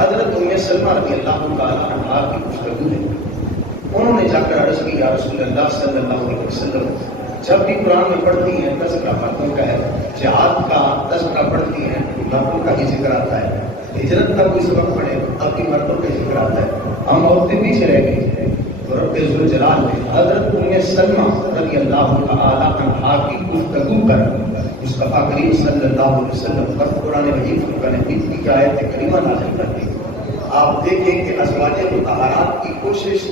حضرت ام سلمہ رضی اللہ تعالیٰ عنہا کی گفتگو ہے. انہوں نے جا کر عرض کی یا رسول اللہ صلی اللہ علیہ وسلم جب بھی قرآن میں پڑھتی ہیں تذکرہ مردوں کا ہے, جہاد کا تذکرہ پڑھتی ہیں مردوں کا ہی ذکر آتا ہے, ہجرت کا کوئی سبق پڑھے اب بھی مردوں کا ذکر آتا ہے. ہم عورتیں پیچھے رہ گئی تو رب ذوالجلال نے حضرت ام سلمہ رضی اللہ تعالیٰ عنہا کی گفتگو پر مصطفیٰ کریم صلی اللہ علیہ وسلم پر قرآن مجید فرقان حمید کی آیت کریمہ نازل کر دی. آپ دیکھیں کہ ازواج مطہرات کی کوشش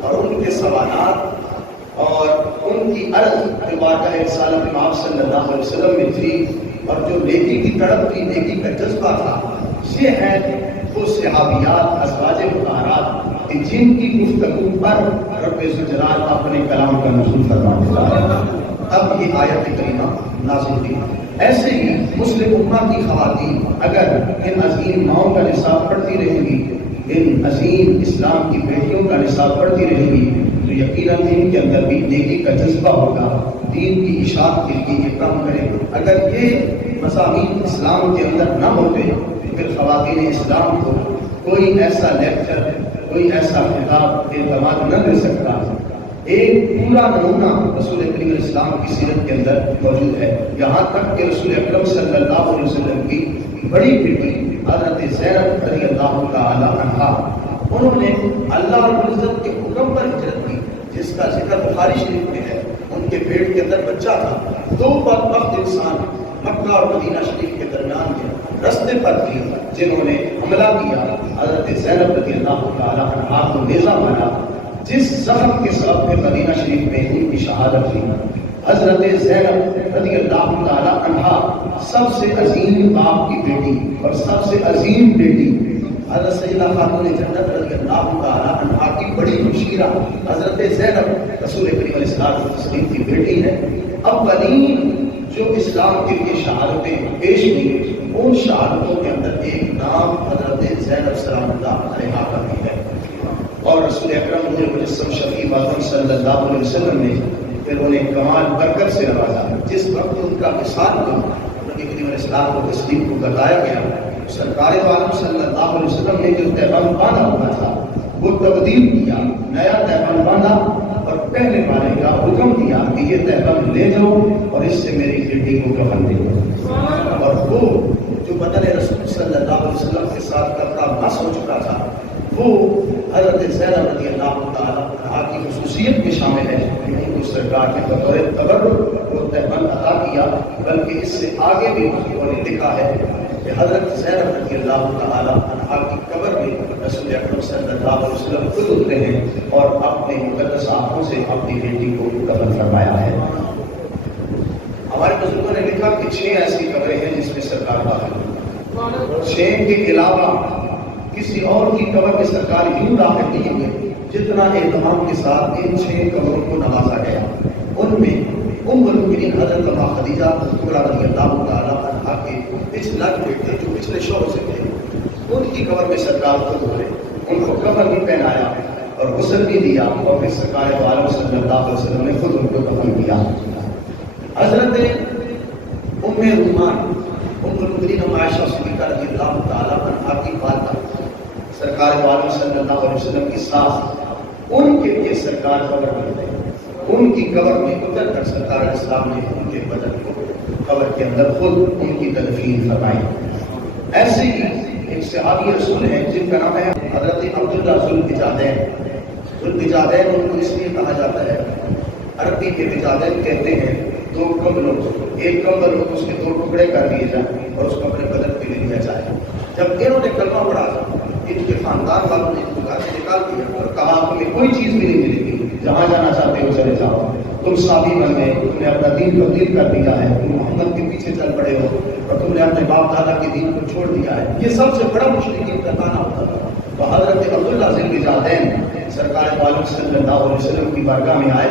اور ان کے سوالات اور ان کی عرض بارگاہ رسالت امام صلی اللہ علیہ وسلم میں تھی, اور جو نیکی کی تڑپ تھی, نیکی کا جذبہ تھا, یہ ہے وہ صحابیات ازواج مطہرات جن کی گفتگو پر رب ذوالجلال اپنے کلام کا نزول فرماتا ہے. اب یہ آیت کریمہ نازل ہوئی. ایسے ہی مسلم امہ کی خواتین اگر ان عظیم ماؤں کا نصاب پڑھتی رہیں گی, ان عظیم اسلام کی بیٹیوں کا نصاب پڑھتی رہیں گی, تو یقیناً ان کے اندر بھی نیکی کا جذبہ ہوگا, دین کی اشاعت کے لیے یہ کام کرے. اگر یہ مضامین اسلام کے اندر نہ ہوتے پھر خواتین اسلام کو کوئی ایسا لیکچر, کوئی ایسا خطاب اعتماد نہ کر سکتا. ایک پورا نمونہ رسول کریم علیہ السلام کی سیرت کے اندر موجود ہے, یہاں تک کہ رسول اکرم صلی اللہ علیہ وسلم کی بڑی بیٹی حضرت زینب رضی اللہ تعالی عنہا, انہوں نے اللہ رب العزت کے حکم پر ہجرت کی, جس کا ذکر بخاری شریف میں ہے. ان کے پیٹ کے اندر بچہ تھا. دو بدبخت انسان مکہ اور مدینہ شریف کے درمیان کے رستے پر تھے جنہوں نے حملہ کیا. حضرت زینب رضی اللہ تعالی عنہا کو نیزہ مارا, جس زخم کے سبب میں مدینہ شریف میں ان کی شہادت ہوئی. حضرت زینب رضی اللہ تعالی عنہا سب سے عظیم باپ کی بیٹی اور سب سے عظیم بیٹی حضرت سیدہ خاتون جنت رضی اللہ تعالی عنہا کی بڑی مشیرہ حضرت زینب رسول کریم علیہ الصلوۃ والتسلیم کی بیٹی ہے. اولین جو اسلام کے لیے شہادتیں پیش ہوئی, ان شہادتوں کے اندر ایک نام حضرت زینب سلام اللہ علیہا کا بھی ہے. اور رسول اکرم مجسم شفیع اعظم صلی اللہ علیہ وسلم نے پھر انہیں کمال برکت سے نوازا. جس وقت ان کا وصال ہوا, نبی کریم علیہ السلام کو تسلیم کو بتایا گیا, سرکار عالم صلی اللہ علیہ وسلم نے جو تہبند باندھا ہوا تھا وہ تبدیل کیا, نیا تہبند باندھا اور پہلے والے کا حکم دیا کہ یہ تہبند لے جاؤ اور اس سے میری بیٹی کو کفن دے دو. اور وہ جو بدن رسول صلی اللہ علیہ وسلم کے ساتھ کپڑا مس ہو چکا تھا, وہ حضرت زینب رضی اللہ تعالیٰ عنہا کی خصوصیت میں شامل ہے کہ ان کو سرکار کے بطور تبرک وہ تہبند عطا کیا. بلکہ اس سے آگے بھی انہوں نے لکھا ہے کہ حضرت زینب رضی اللہ تعالیٰ عنہا کی قبر میں رسول اکرم صلی اللہ علیہ وسلم خود اترے ہیں اور اپنے مقدس ہاتھوں سے اپنی بیٹی کو دفن فرمایا ہے. ہمارے بزرگوں نے لکھا کہ 6 ایسی قبریں ہیں جس میں سرکار داخل ہوئی. 6 کے علاوہ کسی اور کی قبر میں سرکار یوں داخل نہیں ہوئے جتنا اہتمام کے ساتھ ان 6 قبروں کو نوازا گیا. ان میں ام المؤمنین حضرت خدیجہ کبریٰ رضی اللہ تعالیٰ عنہا کے پچھلے بیٹے جو پچھلے شوہر سے تھے, ان کی قبر میں سرکار خود ہوئے, ان کو کفن بھی پہنایا اور غسل بھی دیا, اور پھر سرکار عالم صلی اللہ علیہ وسلم نے خود ان کو کفن کیا. حضرت ام رومان ام المؤمنین عائشہ صدیقہ رضی اللہ تعالیٰ عنہا کی والدہ سرکار عالم صلی اللہ علیہ وسلم کی ساس, ان کے لیے سرکار قبر بنتے ہیں. ان کی قبر میں اتر کر سرکار علیہ السلام نے ان کے بدن کو قبر کے اندر خود ان کی تدفین فرمائی. ایسے ہی ایک صحابی رسول ہیں جن کا نام ہے حضرت عبداللہ ذوالبجادین. ذوالبجادین ان کو اس لیے کہا جاتا ہے, عربی کے بجادین کہتے ہیں 2 کمبلوں, ایک کمبل اس کے 2 ٹکڑے کر دیے جائیں اور اس کو اپنے بدن پہ لے لیا جائے. جب انہوں نے کلمہ پڑھا تھا, ان کے خاندان والوں نے ان کو گھر سے نکال دیا اور کہا تمہیں کوئی چیز بھی نہیں ملے گی, جہاں جانا چاہتے ہو چلے جاؤ, تم صحابی بن گئے, تم نے اپنا دین تبدیل کر دیا ہے, تم محمد کے پیچھے چل پڑے ہو اور تم نے اپنے باپ دادا کے دین کو چھوڑ دیا ہے. یہ سب سے بڑا مشرکین کا تانا ہوتا تھا. تو حضرت عبداللہ ذوالبجادین سرکار عالم صلی اللہ علیہ وسلم کی بارگاہ میں آئے,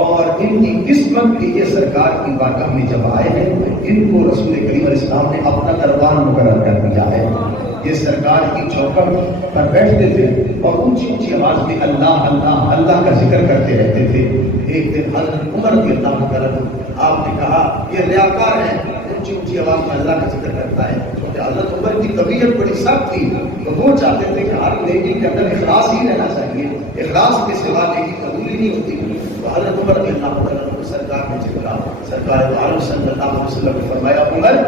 اور ان کی قسمت کے یہ سرکار کی بارگاہ میں جب آئے ہیں, ان کو رسول کریم علیہ السلام نے اپنا دربار مقرر کر دیا ہے. یہ سرکار کی چوکٹ پر بیٹھتے تھے اور اونچی اونچی آواز میں اللہ اللہ اللہ کا ذکر کرتے رہتے تھے. ایک دن حضرت عمر رضی اللہ عنہ آپ نے کہا یہ ریاکار ہیں, ان اونچی اونچی آواز میں اللہ کا ذکر کرتا ہے. کیونکہ حضرت عمر کی طبیعت بڑی سخت تھی، تو وہ چاہتے تھے کہ ہر نیکی کے اندر اخلاص ہی رہنا چاہیے، اخلاص کے سوا نیکی قبول ہی نہیں ہوتی. تو حضرت عمر رضی اللہ عنہ کو سرکار نے چکلا، سرکار دو عالم صلی اللہ علیہ وسلم نے فرمایا عمر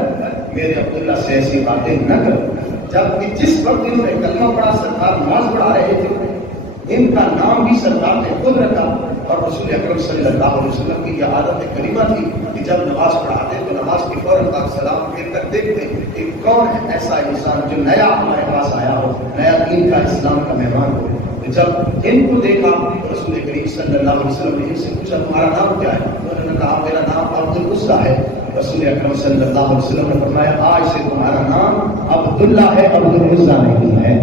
میرے عبداللہ سے ایسی باتیں نہ کرو. جبکہ جس وقت انہوں نے کلمہ پڑھا سرکار نماز پڑھا رہے تھے، ان کا نام بھی سرکار نے خود رکھا. اور رسول اکرم صلی اللہ علیہ وسلم کی یہ عادت کریمہ تھی کہ جب نماز پڑھاتے تو نماز کے فوراً بعد سلام پھیر کر دیکھتے کہ کون ہے ایسا انسان جو نیا ہمارے پاس آیا ہو، نیا دین کا اسلام کا مہمان ہو. تو جب ان کو دیکھا تو رسول کریم صلی اللہ علیہ وسلم نے ان سے پوچھا تمہارا نام کیا ہے؟ انہوں نے کہا میرا نام عبد العزیٰ ہے. رسول اکرم صلی اللہ علیہ وسلم نے فرمایا آج سے تمہارا نام عبداللہ ہے، عبد العزیٰ نہیں ہے.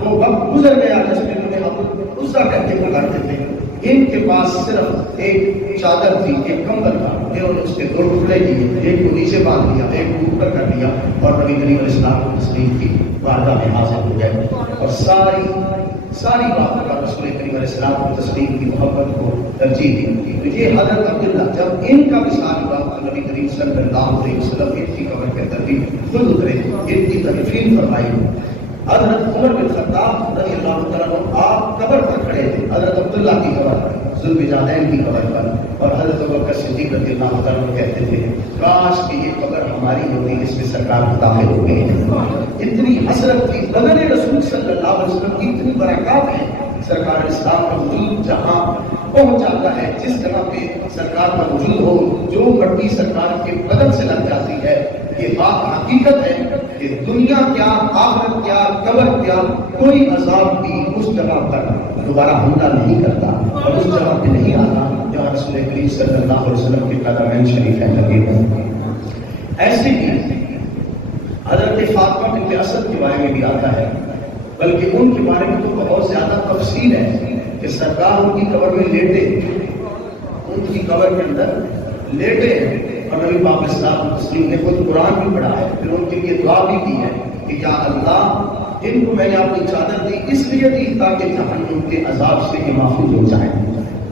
وہ وقت گزر گیا جس میں انہوں نے عبد العزیٰ کہہ کے پکارتے تھے. ان کے پاس صرف ایک چادر تھی، ایک کمبل تھا، انہوں نے اس کے دو ٹکڑے کیے، ایک کو نیچے باندھ دیا، ایک کو اوپر کر دیا اور نبی کریم علیہ السلام کو تسلیم کی. بارگاہ میں حاضر ہو گئے اور ساری بات کا رسول کریم علیہ السلام کو تسلیم کی، محبت کو ترجیح دی. تو یہ حضرت عبداللہ جب ان کا وصال ہوا تو نبی کریم صلی اللہ علیہ وسلم ان کی قبر کے اندر بھی خود اترے، ان کی تدفین فرمائی. حضرت عمر بن خطاب رضی اللہ تعالیٰ عنہ آپ قبر پر کھڑے تھے، حضرت عبداللہ کی قبر پر، ذوالفجارین کی قبر پر. اور حضرت ابوبکر صدیق رضی اللہ تعالیٰ عنہ کہتے تھے کاش کہ یہ قبر ہماری ہوتی، اس میں سرکار داخل ہو گئے ہیں. اتنی حسرت تھی، بدن رسول صلی اللہ علیہ وسلم کی اتنی برکات ہے. سرکار اسلام کا وجود جہاں پہنچ جاتا ہے، جس جگہ پہ سرکار کا وجود ہو، جو مٹی سرکار کے بدن سے لگ جاتی ہے، یہ بات حقیقت ہے کہ دنیا کیا، آخرت کیا، قبر کیا، کوئی عذاب بھی اس جگہ پر دوبارہ حملہ نہیں کرتا اور اس جگہ پہ نہیں آتا جہاں رسول کریم صلی اللہ علیہ وسلم کے قدمین شریف ہیں لگے ہوئے. ایسے ہی حضرت فاطمہ بنت اسد کے بارے میں بھی آتا ہے، بلکہ ان کے بارے میں تو بہت زیادہ تفصیل ہے کہ سرکار ان کی قبر میں لیٹے، ان کی قبر کے اندر لیٹے اور نبی پاک صلی اللہ علیہ وسلم نے خود قرآن بھی پڑھا ہے، پھر ان کے لیے دعا بھی کی ہے کہ یا اللہ ان کو میں نے اپنی چادر دی اس لیے دی تاکہ جہنم کے عذاب سے یہ محفوظ ہو جائیں.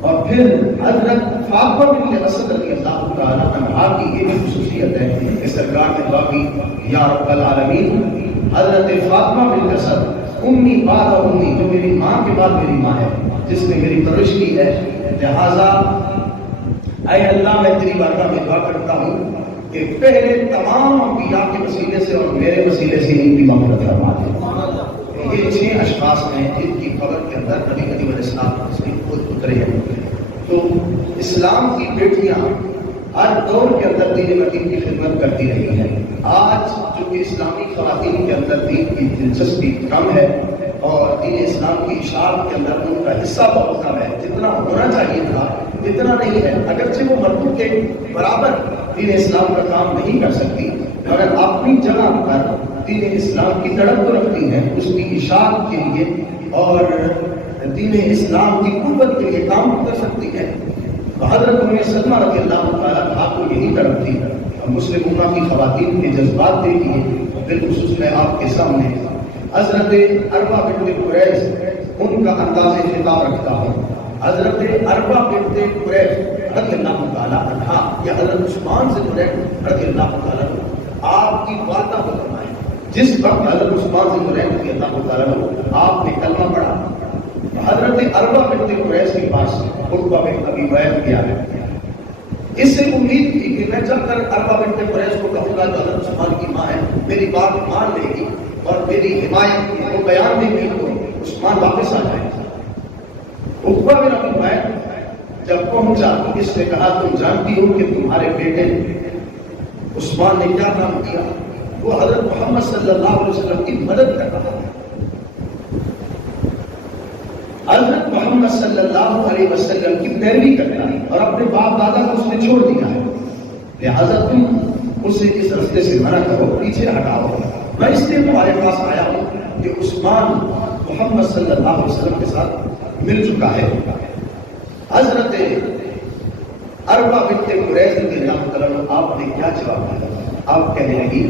اور پھر حضرت فاطمہ بنت اسد رضی اللہ تعالیٰ عنہا کی یہ بھی خصوصیت ہے کہ سرکار نے دعا کی یا رب العالمین حضرت فاطمہ بنت اسد امی بعد امی، جو میری ماں کے بعد میری ماں ہے، جس نے میری پرورش کی ہے، لہذا اے اللہ میں تیری بارگاہ میں دعا کرتا ہوں کہ پہلے تمام انبیاء کے وسیلے سے اور میرے وسیلے سے ان کی مغفرت فرما دے. یہ 6 اشخاص ہیں جن کی قبر کے اندر نبی کریم علیہ السلام خود اترے ہیں. تو اسلام کی بیٹیاں ہر دور کے اندر دین متین کی خدمت کرتی رہی ہیں. آج جو کہ اسلامی خواتین کے اندر دین کی دلچسپی کم ہے اور دین اسلام کی اشاعت کے اندر ان کا حصہ بہت کم ہے، جتنا ہونا چاہیے تھا اتنا نہیں ہے. اگرچہ وہ مردوں کے برابر دین اسلام کا کام نہیں کر سکتی، مگر اپنی جگہ پر دین اسلام کی تڑپ تو رکھتی ہیں، اس کی اشاعت کے لیے اور دین اسلام کی قوت کے لیے کام کر سکتی ہے. حضرت ام سلمہ رضی اللہ تعالیٰ عنہا کو یہی تڑپ تھی. مسلم امہ کی خواتین کے جذبات دیکھیے، بالخصوص میں آپ کے سامنے حضرت اربا بنت قریش ان کا انداز خطاب رکھتا ہوں. حضرت اربا بنت قریش رضی اللہ تعالیٰ عنہا یا حضرت عثمان سے قریش رضی اللہ تعالیٰ عنہ آپ کی والدہ کو فرمائیں. جس وقت حضرت عثمان سے قریش رضی اللہ تعالیٰ عنہ آپ نے کلمہ پڑھا، حضرت اربا بنت قریش کے پاس عقبہ بن ابی معیط گیا. اس سے امید تھی کہ میں جب تک اربا بنت قریش کو کہوں گا جو حضرت عثمان کی ماں ہے میری بات مان لے گی اور میری حمایت کو بیان دے گی تو عثمان واپس آ جائے گا. عقبہ بن ابی معیط جب پہنچا تو اس نے کہا تم جانتی ہو کہ تمہارے بیٹے عثمان نے کیا کام کیا؟ وہ حضرت محمد صلی اللہ علیہ وسلم کی مدد کر رہا ہے. حضرت محمد صلی اللہ علیہ وسلم کی پیروی کرنا ہے اور اپنے باپ دادا کو اس نے چھوڑ دیا ہے، لہذا تم اسے اس رستے سے منع کرو، پیچھے ہٹاؤ. میں اس لیے تمہارے پاس آیا ہوں کہ عثمان محمد صلی اللہ علیہ وسلم کے ساتھ مل چکا ہے. حضرت اربا بنت قریش رضی اللہ تعالیٰ عنہ آپ نے کیا جواب دیا؟ آپ کہنے لگی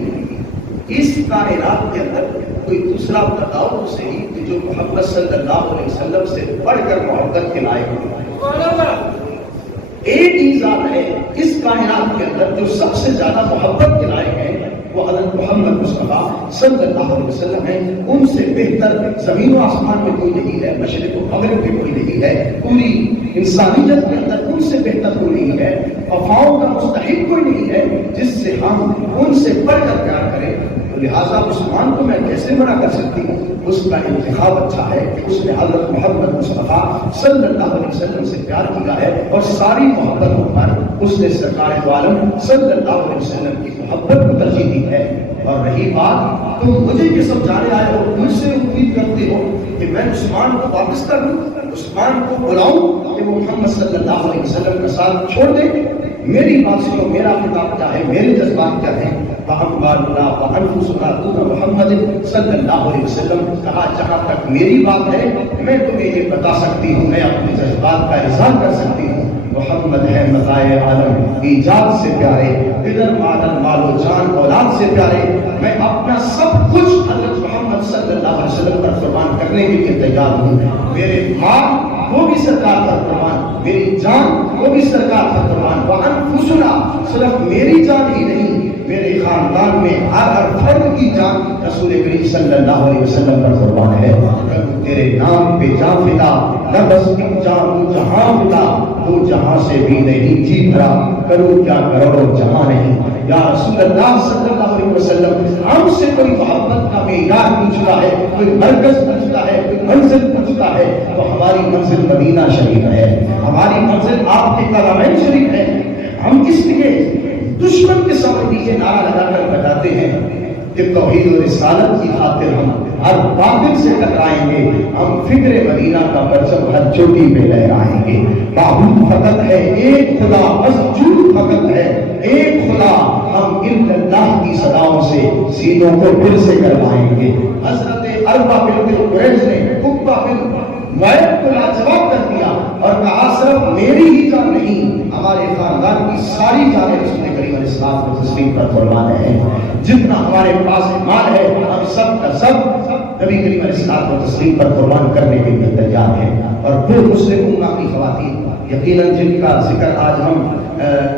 اس کائنات کے اندر کوئی دوسرا بتاؤ تو صحیح کہ جو محمد صلی اللہ علیہ وسلم سے پڑھ کر محبت کے لائق ہو. ایک ہی ذات ہے اس کائنات کے اندر جو سب سے زیادہ محبت کے لائق ہے، وہ حضرت محمد مصطفیٰ صلی اللہ علیہ وسلم ہیں۔ ان سے بہتر زمین و آسمان میں کوئی نہیں ہے، مشرق و مغرب میں کوئی نہیں ہے، پوری انسانیت کے اندر ان سے بہتر کوئی نہیں ہے، وفاؤں کا مستحق کوئی نہیں ہے جس سے ہم ان سے بڑھ کر پیار کریں۔ لہٰذا عثمان کو میں کیسے منع کر سکتی ہوں؟ اس کا انتخاب اچھا ہے کہ اس نے حضرت محمد مصطفیٰ صلی اللہ علیہ وسلم سے پیار کیا ہے، اور ساری محبتوں پر اس نے سرکار دو عالم صلی اللہ علیہ وسلم کی محبت کو ترجیح دی ہے۔ اور رہی بات تم مجھے یہ سمجھانے آئے ہو، مجھ سے امید کرتے ہو کہ میں عثمان کو واپس کر دوں، عثمان کو بلاؤں کہ وہ محمد صلی اللہ علیہ وسلم کا ساتھ چھوڑ دے، میری بات سنو، میرا خطاب کیا ہے، میرے جذبات کیا ہیں۔ وَأَنفُسُنَا محمد صلی اللہ علیہ وسلم کہا، جہاں تک میری بات ہے میں تمہیں یہ بتا سکتی ہوں، میں اپنے جذبات کا اظہار کر سکتی ہوں۔ محمد ہے متاع عالم، ایجاد سے پیارے، ادھر معدن مال و جان اولاد سے پیارے، میں اپنا سب کچھ حضرت محمد صلی اللہ علیہ وسلم پر قربان کرنے کے لیے تیار ہوں۔ میرے مال وہ بھی سرکار پر قربان، میری جان وہ بھی سرکار پر قربان۔ وَأَنفُسُنَا، صرف میری جان ہی نہیں، میرے خاندان میں ہر فرد کی جان رسول کریم صلی اللہ علیہ وسلم پر قربان ہے۔ تیرے نام پہ جان فدا، نہ بس ایک جان جہاں فدا، تو جہاں سے بھی نہیں جی بھرا، کرو کیا کروڑوں جہاں نہیں۔ یا رسول اللہ صلی اللہ علیہ وسلم، ہم سے کوئی محبت کا معیار پوچھتا ہے، کوئی مرکز پوچھتا ہے، کوئی منزل پوچھتا ہے، تو ہماری منزل مدینہ شریف ہے، ہماری منزل آپ کے قدمین شریف ہے۔ ہم اس لیے دشمن کے سامنے بھی یہ نعرہ لگا کر بتاتے ہیں کہ توحید و رسالت کی خاطر ہم ہر باطل سے ٹکرائیں گے، ہم فکر مدینہ کا پرچم ہر چوٹی پہ لہرائیں گے۔ معبود فقط ہے ایک خدا، مسجود فقط ہے ایک خدا، ہم اللہ کی صداؤں سے سینوں کو پھر سے کروائیں گے۔ حضرت اربع بنت قریظ نے عقبہ بن معیط کو لاجواب کر دیا اور کہا صرف میری ہی جان نہیں، ہمارے خاندان کی ساری جانیں رسول کریم علیہ السلام کو تسلیم پر قربان ہیں، جتنا ہمارے پاس مال ہے ہم سب کا سب نبی کریم علیہ السلام کو تسلیم پر قربان کرنے کے لیے تیار ہیں۔ اور پھر مسلم امہ کی خواتین، یقیناً جن کا ذکر آج ہم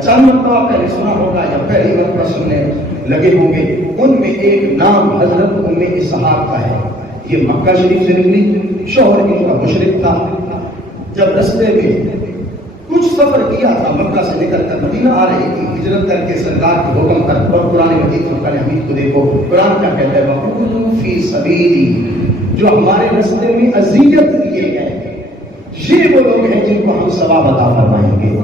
چند مرتبہ پہلے سنا ہوگا یا پہلی مرتبہ سننے لگے ہوں گے، ان میں ایک نام حضرت ام اسحاق کا ہے۔ یہ مکہ شریف سے نکلی، شوہر ان کا مشرک تھا، جب رستے میں کچھ سفر کیا تھا، مکہ سے نکل کر مدینہ آ رہی تھی، ہجرت کر کے سرکار کے حکم پر، اور قرآن مجید فرقان حمید کو دیکھو، قرآن کیا کہتا ہے، وَقُولُوا فِي سَبِيلِي، جو ہمارے رستے میں اذیت دیے گئے، یہ وہ لوگ ہیں جن کو ہم ثواب عطا فرمائیں گے،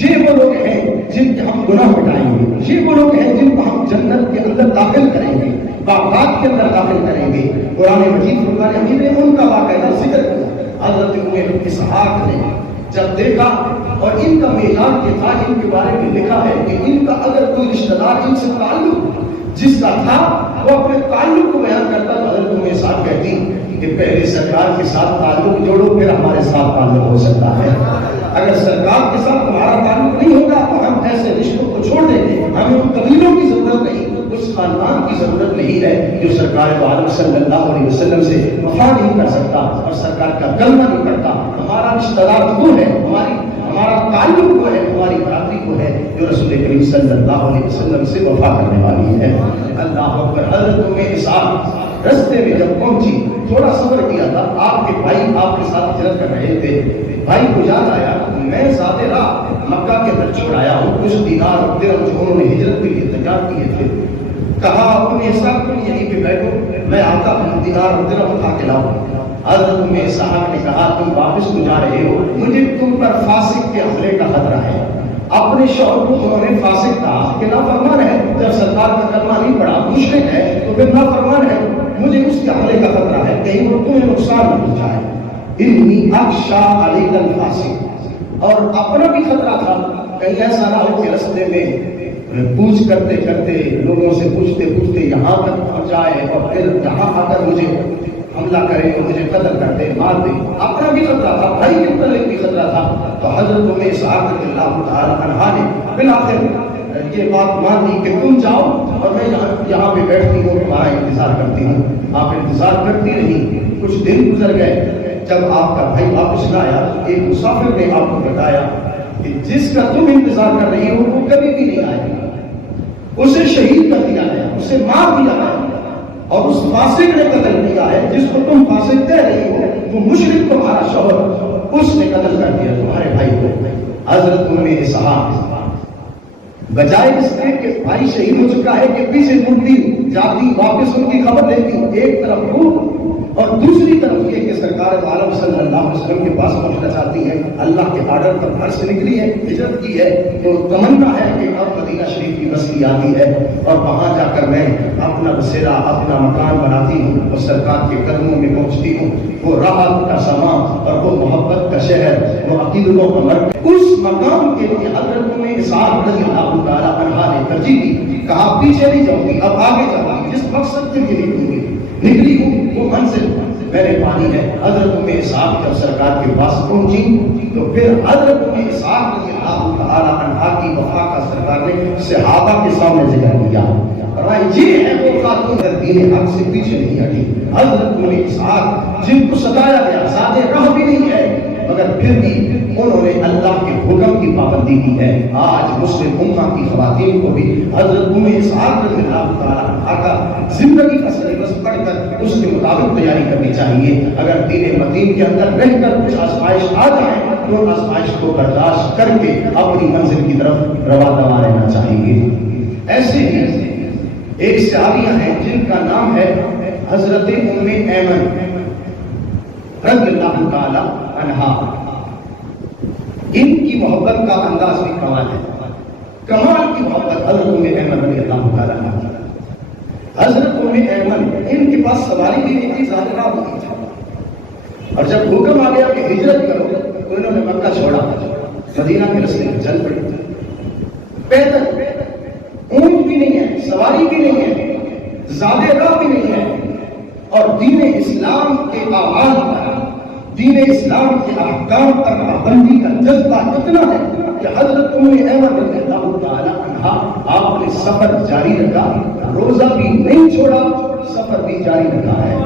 یہ وہ لوگ ہیں جن کے ہم گناہ مٹائیں گے، یہ وہ لوگ ہیں جن کو ہم جنت کے اندر داخل کریں گے، باغات کے اندر داخل کریں گے۔ قرآن مجید فرقان حمید نے ان کا باقاعدہ ذکر کیا۔ حضرت ام اسحاق نے جب دیکھا، اور ان کا معیار کے تھا، ان کے بارے میں لکھا ہے کہ ان کا اگر کوئی رشتہ دار ان سے تعلق جس کا تھا وہ اپنے تعلق کو بیان کرتا، تو حضرت ام اسحاق کہتی کہ پہلے سرکار کے ساتھ تعلق جوڑو، پھر ہمارے ساتھ تعلق ہو سکتا ہے۔ اگر سرکار کے ساتھ تمہارا تعلق نہیں ہوگا تو ہم ایسے رشتوں کو چھوڑ دیں گے، ہمیں ان قبیلوں کی ضرورت نہیں، اس خاندان کی ضرورت نہیں ہے جو سرکار دو عالم صلی اللہ علیہ وسلم سے وفا نہیں کر سکتا اور سرکار کا کلمہ نہیں پڑھتا۔ ہمارا رشتہ دار وہ ہے، ہمارا تعلق وہ ہے، ہماری برادری وہ ہے جو رسول کریم صلی اللہ علیہ وسلم سے وفا کرنے والی ہے۔ اللہ اکبر۔ حضرت ام اسحاق رستے میں جب پہنچی، تھوڑا سفر کیا تھا، آپ کے بھائی آپ کے ساتھ ہجرت کر رہے تھے، بھائی کو یاد آیا میں ذات راہ مکہ کے اندر چھوڑ آیا ہوں کچھ دینار اور درہم جو انہوں نے ہجرت کے لیے تیار کیے تھے۔ کہا ام اسحاق تم یہیں پہ بیٹھو، میں آتا ہوں دینار اور درہم اٹھا کے لاؤں۔ حضرت ام اسحاق نے کہا تم واپس کو جا رہے ہو، مجھے تم پر فاسق کے حملے کا خطرہ ہے۔ اپنے شوہر کو انہوں نے فاسق کہا کہ نافرمان ہے، جب سرکار کا کلمہ نہیں پڑھا، مشرک ہے تو پھر نافرمان ہے، مجھے اس کے حملے کا خطرہ ہے، کہیں وہ تمہیں نقصان نہ پہنچائے۔ انی اخشی علیک الفاسق، اور اپنا بھی خطرہ تھا، کہیں ایسا نہ ہو کہ رستے میں پوچھ کرتے کرتے لوگوں سے پوچھتے پوچھتے یہاں تک پہنچ جائے اور پھر یہاں آ کر مجھے حملہ کرے اور مجھے قتل کر دے، مار دے۔ اپنا بھی خطرہ تھا، بھائی کے متعلق بھی خطرہ تھا۔ تو حضرت ام اسحاق رضی اللہ تعالی عنہا نے بالآخر یہ بات مان لی کہ تم جاؤ اور میں یہاں پہ بیٹھتی ہوں، تمہارا انتظار کرتی ہوں۔ آپ انتظار کرتی رہی، کچھ دن گزر گئے، جب آپ کا بھائی واپس نہ آیا، ایک مسافر نے آپ کو بتایا کہ جس کا تم انتظار کر رہی ہو وہ کبھی بھی نہیں آئے گا، اسے شہید کر دیا گیا، اسے مار دیا گیا، اور اس فاسق نے قتل کیا ہے جس کو تم فاسق کہہ رہی ہو، وہ مشرک تمہارا شوہر، اس نے قتل کر دیا تمہارے بھائی کو۔ حضرت ام اسحاق بجائے اس کے کہ بھائی شہید ہو چکا ہے کہ پیچھے مڑتی جاتی واپس ان کی خبر لیتی، ایک طرف روح اور دوسری طرف یہ کہ سرکار عالم صلی اللہ علیہ وسلم کے پاس پہنچنا چاہتی ہے، اللہ کے آرڈر پر گھر سے نکلی ہے، ہجرت کی ہے، تو تمنا ہے کہ اب مدینہ شریف کی بستی آتی ہے اور وہاں جا کر میں اپنا بسیرا، اپنا مکان بناتی ہوں اور سرکار کے قدموں میں پہنچتی ہوں، وہ راحت کا سما اور وہ محبت کا شہر، وہ عقیدتوں کا مرکز، اس مقام کے لیے حضرت میں اسحاق رضی اللہ تعالیٰ عنہا نے ترجیح دی، کہا پیچھے نہیں جاؤں گی، اب آگے جاؤں گی، جس مقصد کے لیے نکلی ہوں وہ منزل میں نے پانی ہے۔ حضرت ام اسحاق جب سرکار کے پاس پہنچی تو پھر حضرت ام اسحاق رضی اللہ تعالیٰ عنہا کی وفا کا سرکار نے صحابہ کے سامنے ذکر کیا، یہ ہے وہ خاتون دین حق سے پیچھے نہیں ہٹی۔ حضرت ام اسحاق جن کو ستایا گیا، سادے راہ بھی نہیں ہے، مگر پھر بھی انہوں نے اللہ کے حکم کی پابندی کی ہے۔ آج مسلم امہ کی خواتین کو بھی حضرت ام اسحاق رضی اللہ تعالیٰ عنہا کا زندگی کا سلیبس پڑھ کر اس کے مطابق تیاری کرنی چاہیے۔ اگر دین متین کے اندر رہ کر کچھ آزمائش آ جائیں تو آزمائش کو برداشت کر کے اپنی منزل کی طرف روا دوا رہنا چاہیے۔ ایسے ہی ایک صحابیہ ہیں جن کا نام ہے حضرت ام ایمن رضی اللہ تعالی عنہا، ان کی محبت کا انداز بھی کمال ہے، کمال کی محبت حضرت ام ایمن رضی اللہ تعالی عنہا۔ حضرت ام ایمن ان کے پاس سواری بھی نہیں تھی، ظاہر راہ نہیں تھا، اور جب حکم آ گیا کہ ہجرت کرو تو انہوں نے مکہ چھوڑا، مدینہ کے راستے میں چل پڑی، پیدل، اونٹ بھی نہیں ہے، سواری بھی نہیں ہے، زیادہ راہ بھی نہیں ہے، اور دین اسلام کے آغاز پر، دین اسلام کے احکام پر پابندی کا جذبہ اتنا ہے کہ حضرت ام ایمن رضی اللہ تعالی عنہا آپ نے سفر جاری رکھا، روزہ بھی نہیں چھوڑا، سفر بھی جاری رکھا ہے،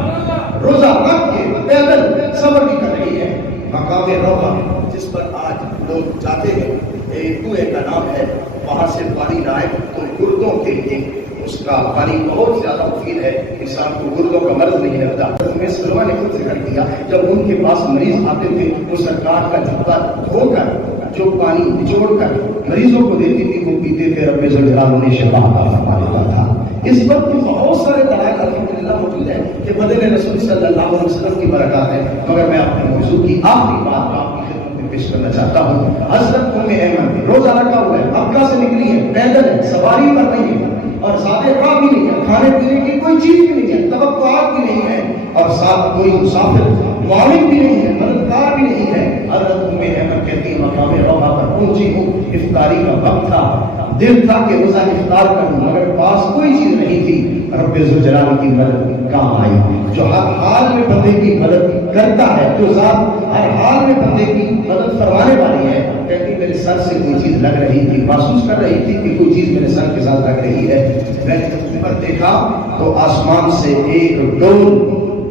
روزہ رکھ کے پیدل سفر بھی کر رہی ہے۔ مقام روحہ جس پر آج لوگ جاتے ہیں، ایک کنویں کا نام ہے، وہاں سے پانی لائے تو گردوں کے لیے اس کا پانی بہت زیادہ مفید ہے، انسان کو گردوں کا مرض نہیں لگتا۔ ہمیں سلمہ نے خود ذکر کیا، جب ان کے پاس مریض آتے تھے تو سرکار کا جبہ دھو کر جو پانی نچوڑ کر مریضوں کو دیتی تھی وہ پیتے تھے، رب ذوالجلال انہیں شفا عطا فرما دیتا تھا۔ اس وقت بہت سارے دلائل الحمدللہ موجود ہیں کہ مدینہ رسول صلی اللہ علیہ وسلم کی برکات ہے، مگر میں اپنے موضوع کی آخری بات آپ کی خدمت میں پیش کرنا چاہتا ہوں۔ حضرت ام ایمن روزہ رکھا ہوا ہے، مکہ سے نکلی ہے، پیدل ہے، سواری پر نہیں ہے، اور زیادہ راہ بھی نہیں ہے، کھانے پینے کی کوئی چیز بھی نہیں ہے، توقعات بھی نہیں ہے، اور ساتھ کوئی مسافر معاون بھی نہیں ہے، مددگار بھی نہیں ہے۔ حضرت ام ایمن کہتی ہے مقام روحہ پر پہنچی ہوں، افطاری کا وقت تھا، دل تھا کہ روزہ افطار کروں، مگر پاس کوئی چیز نہیں تھی۔ رب ذوالجلال کی مدد کام آئی، جو ہر حال میں بندے کی مدد کرتا ہے، جو ذات ہر حال میں بندے کی مدد فرمانے والی ہے۔ کہتی میرے سر سے کوئی چیز لگ رہی تھی، محسوس کر رہی تھی کہ کوئی چیز میرے سر کے ساتھ لگ رہی ہے۔ میں نے اوپر دیکھا تو آسمان سے ایک ڈول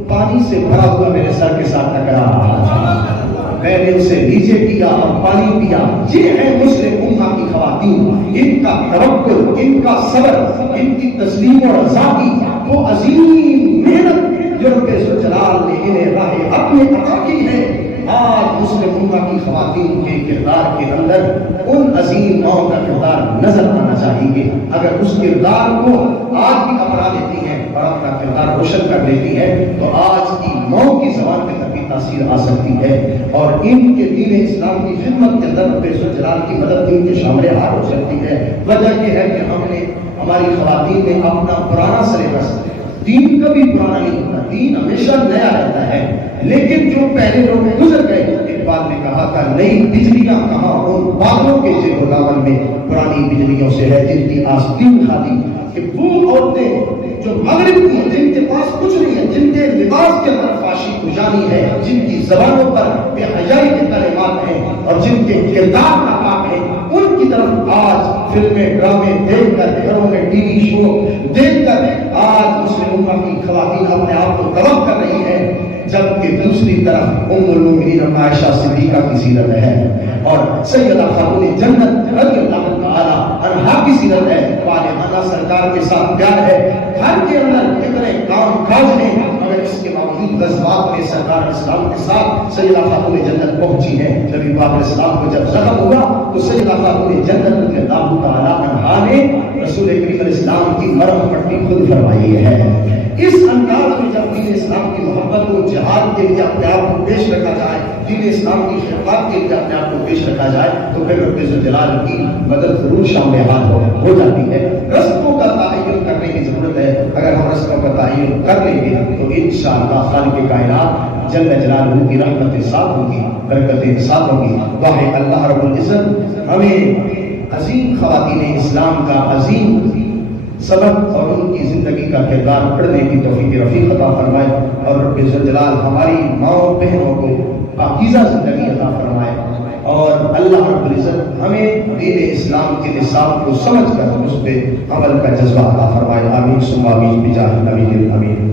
پانی سے بھرا ہوا میرے سر کے ساتھ ٹکرا رہا تھا، میں نے اسے نیچے کیا اور پانی پیا۔ یہ ہے مسلم امہ کی خواتین، ان کا توکل، ان کا صبر، ان کی تسلیم اور رضا کی وہ عظیم محنت جو رب ذوالجلال نے انہیں راہ اپنے عطا کی ہے۔ آج مسلم امہ کی خواتین کے کردار کے اندر ان عظیم ماؤں کا کردار نظر آنا چاہیے۔ اگر اس کردار کو آج بھی اپنا لیتی ہیں اور اپنا کردار روشن کر لیتی ہیں تو آج کی ماؤں کی زبان پہ تبھی تاثیر آ سکتی ہے، اور ان کے دین اسلام کی خدمت کے اندر رب ذوالجلال کی مدد ان کے شامل حال ہو سکتی ہے۔ وجہ یہ ہے کہ ہم نے، ہماری خواتین نے اپنا پرانا سلیبس، دین کبھی پرانا نہیں ہوتا، دین ہمیشہ نیا رہتا ہے، لیکن جو پہلے لوگ گزر گئے، اقبال نے کہا تھا نئی بجلیاں کہاں ان بادلوں کے زیر و دامن میں پرانی بجلیوں سے ہے جن کی آستین کھاتی، کہ وہ عورتیں جو مغرب کی ہیں، جن کے پاس کچھ نہیں ہے، جن کے لباس کے اندر فاشی کجانی ہے، جن کی زبانوں پر بے حیائی کے کلمات ہیں اور جن کے کردار ناکام ہیں، ان کی طرف آج فلمیں، ڈرامے دیکھ کر، گھروں میں ٹی وی شو دیکھ کر آج مسلم امہ کی خواتین اپنے آپ کو تباہ کر رہی ہیں، جبکہ دوسری طرف ام المؤمنین عائشہ صدیقہ کی سیرت ہے۔ اور سیدہ خاتون جنت رضی اللہ تعالی عنہا کی سیرت ہے، والہانہ سرکار کے ساتھ پیار ہے، گھر کے اندر کتنے کام کاج ہیں، مگر اس کے باوجود غزوات میں سرکار اسلام کے ساتھ سیدہ خاتون جنت پہنچی ہے۔ نبی پاک علیہ السلام کو جب زخم ہوا تو سیدہ خاتون جنت رضی اللہ تعالی عنہا نے رسول کریم علیہ السلام کی مرہم پٹی خود فرمائی ہے۔ اس انداز میں جب دین اسلام کی محبت کو جہاد کے لیے اپنے آپ کو پیش رکھا جائے، دین اسلام کی خدمات کے لیے اپنے آپ کو پیش رکھا جائے، تو پھر رب ذوالجلال کی مدد ضرور شامل حال ہو جاتی ہے۔ رستوں کا تعین کرنے کی ضرورت ہے، اگر ہم رستوں کا تعین کر لیں گے تو انشاءاللہ خالق کائنات جل جلالہ کی رحمت ساتھ ہوگی، برکتیں ساتھ ہوگی۔ دعا ہے اللہ رب العزت ہمیں عظیم خواتین اسلام کا عظیم سبق اور ان کی زندگی کا کردار پڑھنے کی توفیق رفیق عطا فرمائے، اور رب جلال ہماری ماؤں بہنوں کو پاکیزہ زندگی عطا فرمائے، اور اللہ رب العزت ہمیں دین اسلام کے نصاب کو سمجھ کر اس پہ عمل کا جذبہ عطا فرمائے۔ آمین ثم آمین بجاہ النبی الامین۔